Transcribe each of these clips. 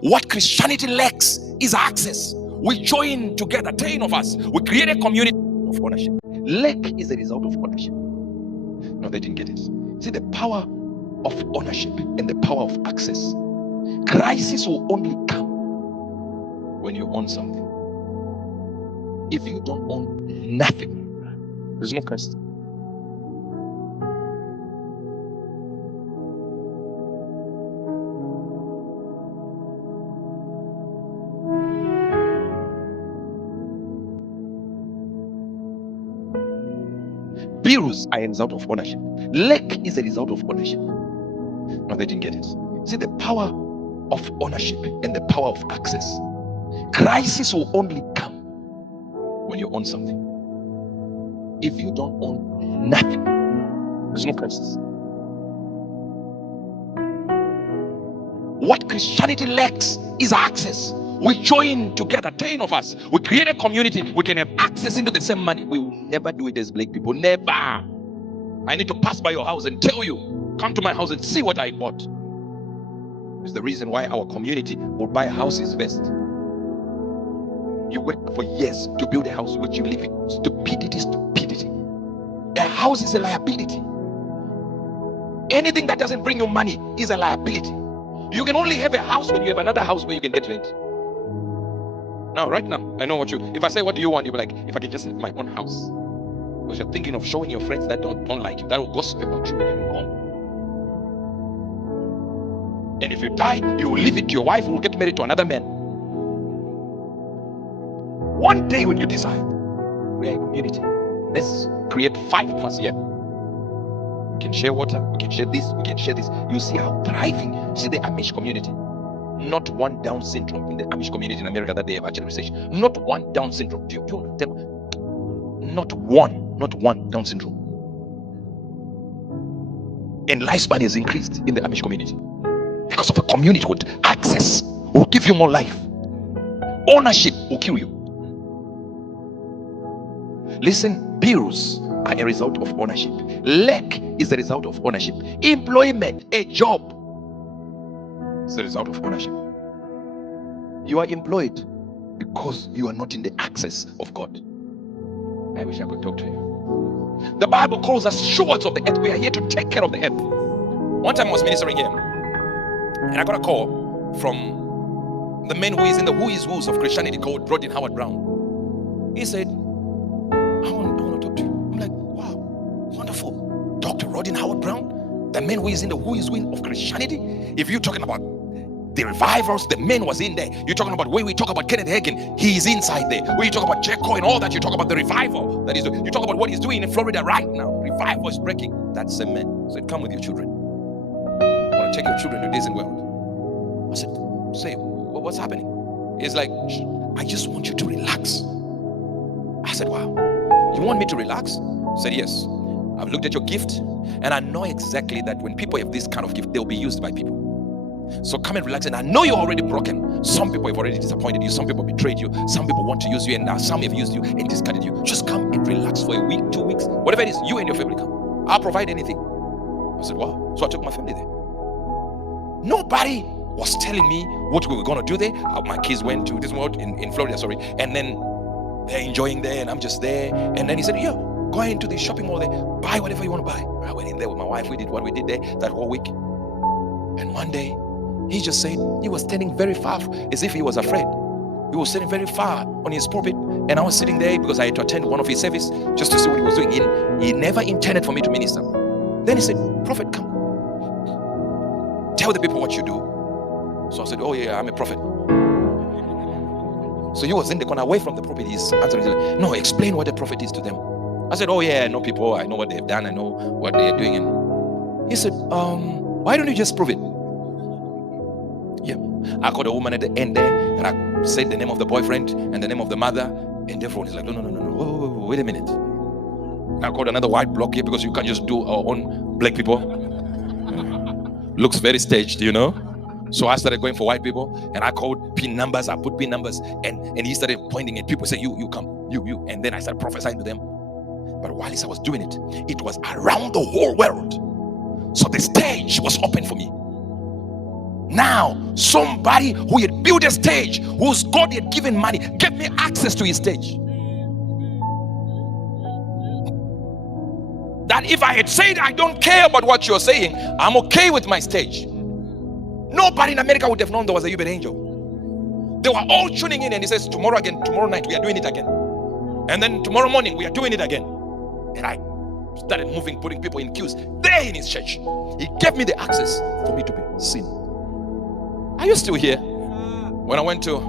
What Christianity lacks is access. We join together, 10 of us. We create a community of ownership. Lack is the result of ownership. No, they didn't get it. See, the power of ownership and the power of access. Crisis will only come when you own something. If you don't own nothing, there's no crisis. Bills are a result of ownership. Lack is a result of ownership. No, they didn't get it. See, the power of ownership and the power of access. Crisis will only come when you own something. If you don't own nothing, there's no crisis. What Christianity lacks is access. We join together, 10 of us. We create a community. We can have access into the same money. We will never do it as black people. Never. I need to pass by your house and tell you, come to my house and see what I bought. It's the reason why our community will buy houses first. You work for years to build a house which you live in. Stupidity, stupidity. A house is a liability. Anything that doesn't bring you money is a liability. You can only have a house when you have another house where you can get rent. Now, right now, I know what you. If I say, what do you want? You'll be like, if I can just have my own house. Because you're thinking of showing your friends that don't like you, that will gossip about you when you're gone. And if you die, you will leave it to your wife who will get married to another man. One day when you decide, we are a community. Let's create 5 of us here. We can share water, we can share this, we can share this. You see how thriving. See the Amish community. Not one Down syndrome in the Amish community in America that they have actually researched. Not one Down syndrome. Do you understand? Not one Down syndrome. And lifespan is increased in the Amish community because of a community with access will give you more life. Ownership will kill you. Listen, bills are a result of ownership. Lack is the result of ownership. Employment, a job, is the result of ownership. You are employed because you are not in the access of God. I wish I could talk to you. The Bible calls us stewards of the earth. We are here to take care of the earth. One time I was ministering here, and I got a call from the man who is in the who is who's of Christianity called Rodin Howard Brown. He said, I want to talk to you. I'm like, wow, wonderful. Dr. Rodin Howard Brown, the man who is in the who is who of Christianity. If you're talking about the revivals, the man was in there. You're talking about when we talk about Kenneth Hagin, he is inside there. When you talk about Jericho and all that, you talk about the revival that he's doing. You talk about what he's doing in Florida right now. Revival is breaking. That's the man. He said, come with your children. I want to take your children to Disney World. I said, say, what's happening? He's like, I just want you to relax. I said, wow, you want me to relax? He said, yes. I've looked at your gift and I know exactly that when people have this kind of gift, they'll be used by people. So come and relax. And I know you're already broken. Some people have already disappointed you. Some people betrayed you. Some people want to use you, and now some have used you and discarded you. Just come and relax for a week, 2 weeks, whatever it is. You and your family come. I'll provide anything. I said, wow. So I took my family there. Nobody was telling me what we were going to do there. How my kids went to this world in Florida, and then they're enjoying there, and I'm just there. And then he said, yeah, go into the shopping mall there, buy whatever you want to buy. I went in there with my wife. We did what we did there that whole week. And one day, he just said, he was standing very far, as if he was afraid. He was sitting very far on his pulpit, and I was sitting there because I had to attend one of his services just to see what he was doing. He never intended for me to minister. Then he said, Prophet, come. Tell the people what you do. So I said, oh yeah, I'm a prophet. So he was in the corner away from the prophet. He's answering, no, explain what a prophet is to them. I said, oh yeah, I know people. I know what they've done. I know what they're doing. And he said, why don't you just prove it? Yeah, I called a woman at the end there, and I said the name of the boyfriend and the name of the mother, and everyone is like, no, whoa, wait a minute. I called another white block here because you can't just do our own black people. Looks very staged, you know. So I started going for white people, and I called pin numbers. I put pin numbers, and he started pointing at people, say, you come, you, and then I started prophesying to them. But while I was doing it, it was around the whole world. So the stage was open for me. Now, somebody who had built a stage, whose God had given money, gave me access to his stage. That if I had said, I don't care about what you're saying, I'm okay with my stage, nobody in America would have known there was a Uber angel. They were all tuning in, and he says, tomorrow again, tomorrow night, we are doing it again. And then tomorrow morning, we are doing it again. And I started moving, putting people in queues there in his church. He gave me the access for me to be seen. Are you still here? When I went to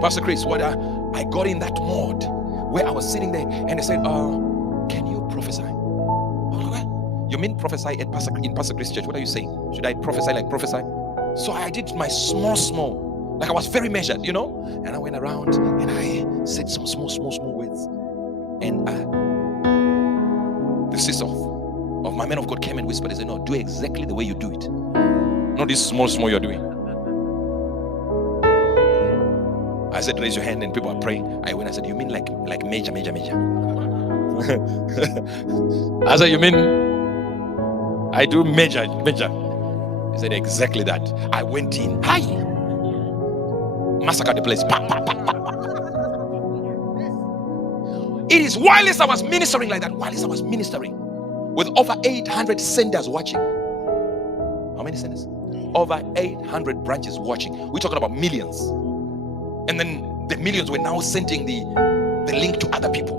Pastor Chris, I got in that mode where I was sitting there, and they said, can you prophesy? You mean prophesy in Pastor Chris' church? What are you saying? Should I prophesy like prophesy? So I did my small, like I was very measured, you know? And I went around and I said some small words. And the sister of my man of God came and whispered. They said, no, do exactly the way you do it. Not this small you're doing. I said, raise your hand, and people are praying. I said, you mean like major? I said, you mean I do major? He said, exactly that. I went in, hi, massacred the place. Pa, pa, pa, pa, pa. It is whilst I was ministering like that, whilst I was ministering with over 800 senders watching. How many senders? Over 800 branches watching. We're talking about millions. And then the millions were now sending the link to other people.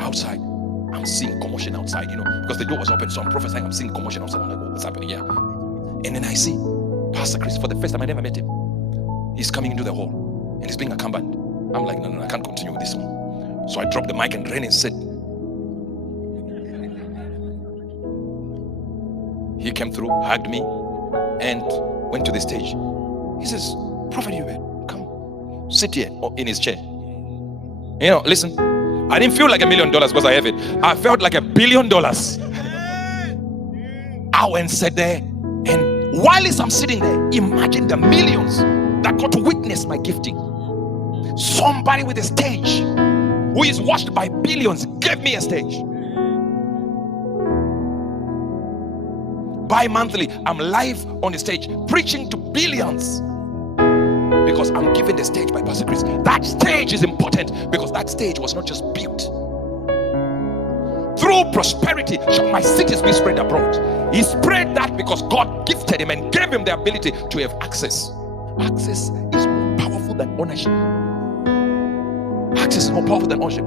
Outside, I'm seeing commotion outside, you know, because the door was open, so I'm prophesying, I'm seeing commotion outside. I'm like, what's happening here? And then I see Pastor Chris for the first time. I never met him. He's coming into the hall and he's being accompanied. I'm like, no, I can't continue with this one. So I dropped the mic and ran and said, he came through, hugged me, and went to the stage. He says, Prophet Hubert, come sit here in his chair. You know, listen, I didn't feel like $1 million because I have it. I felt like $1 billion. I went and sat there, and while I'm sitting there, imagine the millions that got to witness my gifting. Somebody with a stage who is watched by billions gave me a stage. Bi-monthly, I'm live on the stage preaching to billions because I'm given the stage by Pastor Chris. That stage is important because that stage was not just built. Through prosperity shall my cities be spread abroad. He spread that because God gifted him and gave him the ability to have access. Access is more powerful than ownership. Access is more powerful than ownership.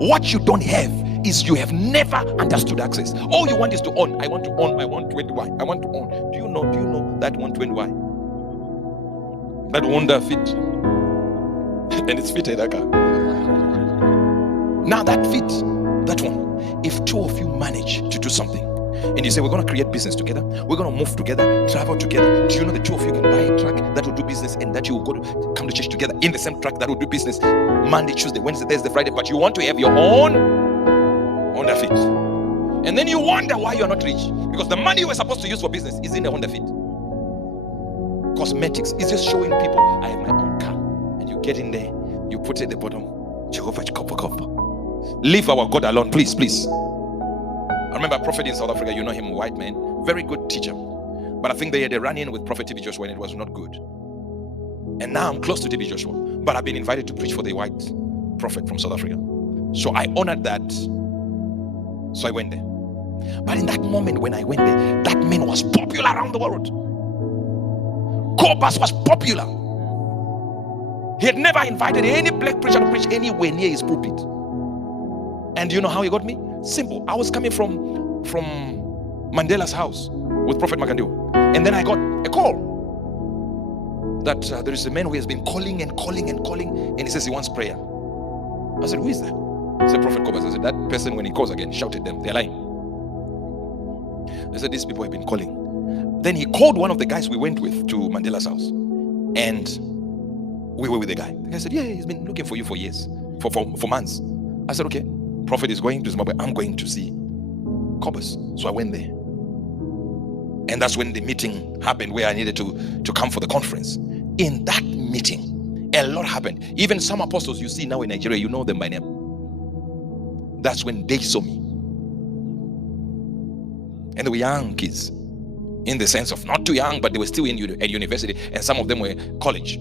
What you don't have is you have never understood access. All you want is to own. I want to own my 120Y. I want to own. Do you know that 120Y? That Honda Fit. And it's fitted that car. Now that fit, that one. If two of you manage to do something, and you say, we're going to create business together, we're going to move together, travel together. Do you know the two of you can buy a truck that will do business, and that you will go to come to church together in the same truck that will do business Monday, Tuesday, Wednesday, Thursday, Friday, but you want to have your own Honda Fit. And then you wonder why you are not rich, because the money you were supposed to use for business is in the Honda Fit. Cosmetics is just showing people, I have my own car. And you get in there, you put it at the bottom, Jehovah, copper. Leave our God alone, please. I remember a prophet in South Africa, you know him, white man, very good teacher. But I think they had a run-in with Prophet TB Joshua and it was not good. And now I'm close to TB Joshua, but I've been invited to preach for the white prophet from South Africa. So I honored that. So I went there. But in that moment when I went there, that man was popular around the world. Cobus was popular. He had never invited any black preacher to preach anywhere near his pulpit. And do you know how he got me? Simple. I was coming from Mandela's house with Prophet Makandiwa, and then I got a call that there is a man who has been calling, and he says he wants prayer. I said, who is that? I said, Prophet Cobus. I said, that person, when he calls again, shouted them, they're lying. I said, these people have been calling. Then he called one of the guys we went with to Mandela's house, and we were with the guy. The guy said, yeah, he's been looking for you for years, for months. I said, okay. Prophet is going to Zimbabwe. I'm going to see Cobus. So I went there. And that's when the meeting happened where I needed to come for the conference. In that meeting, a lot happened. Even some apostles you see now in Nigeria, you know them by name. That's when they saw me. And they were young kids. in the sense of not too young, but they were still at university, and some of them were college,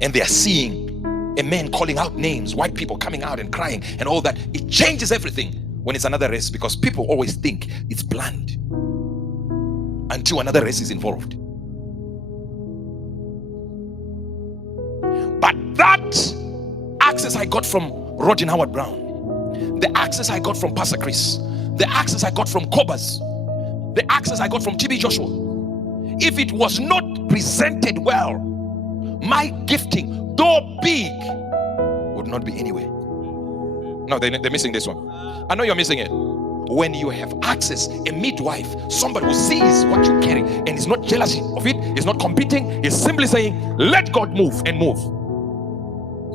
and they are seeing a man calling out names, white people coming out and crying and all that. It changes everything when it's another race, because people always think it's planned until another race is involved. But that access I got from Roger Howard Brown, the access I got from Pastor Chris, the access I got from Cobas, the access I got from TB Joshua, if it was not presented well, my gifting, though big, would not be anywhere. No, they're missing this one. I know you're missing it. When you have access, a midwife, somebody who sees what you carry and is not jealous of it, is not competing, is simply saying, let God move and move.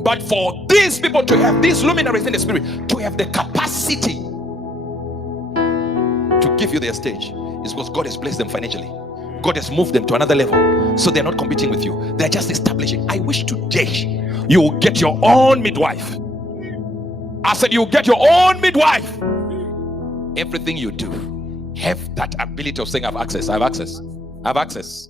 But for these people to have, these luminaries in the spirit, to have the capacity to give you their stage, is because God has blessed them financially. God has moved them to another level, so they're not competing with you. They're just establishing. I wish today you will get your own midwife. I said you will get your own midwife. Everything you do, have that ability of saying, I have access, I have access, I have access.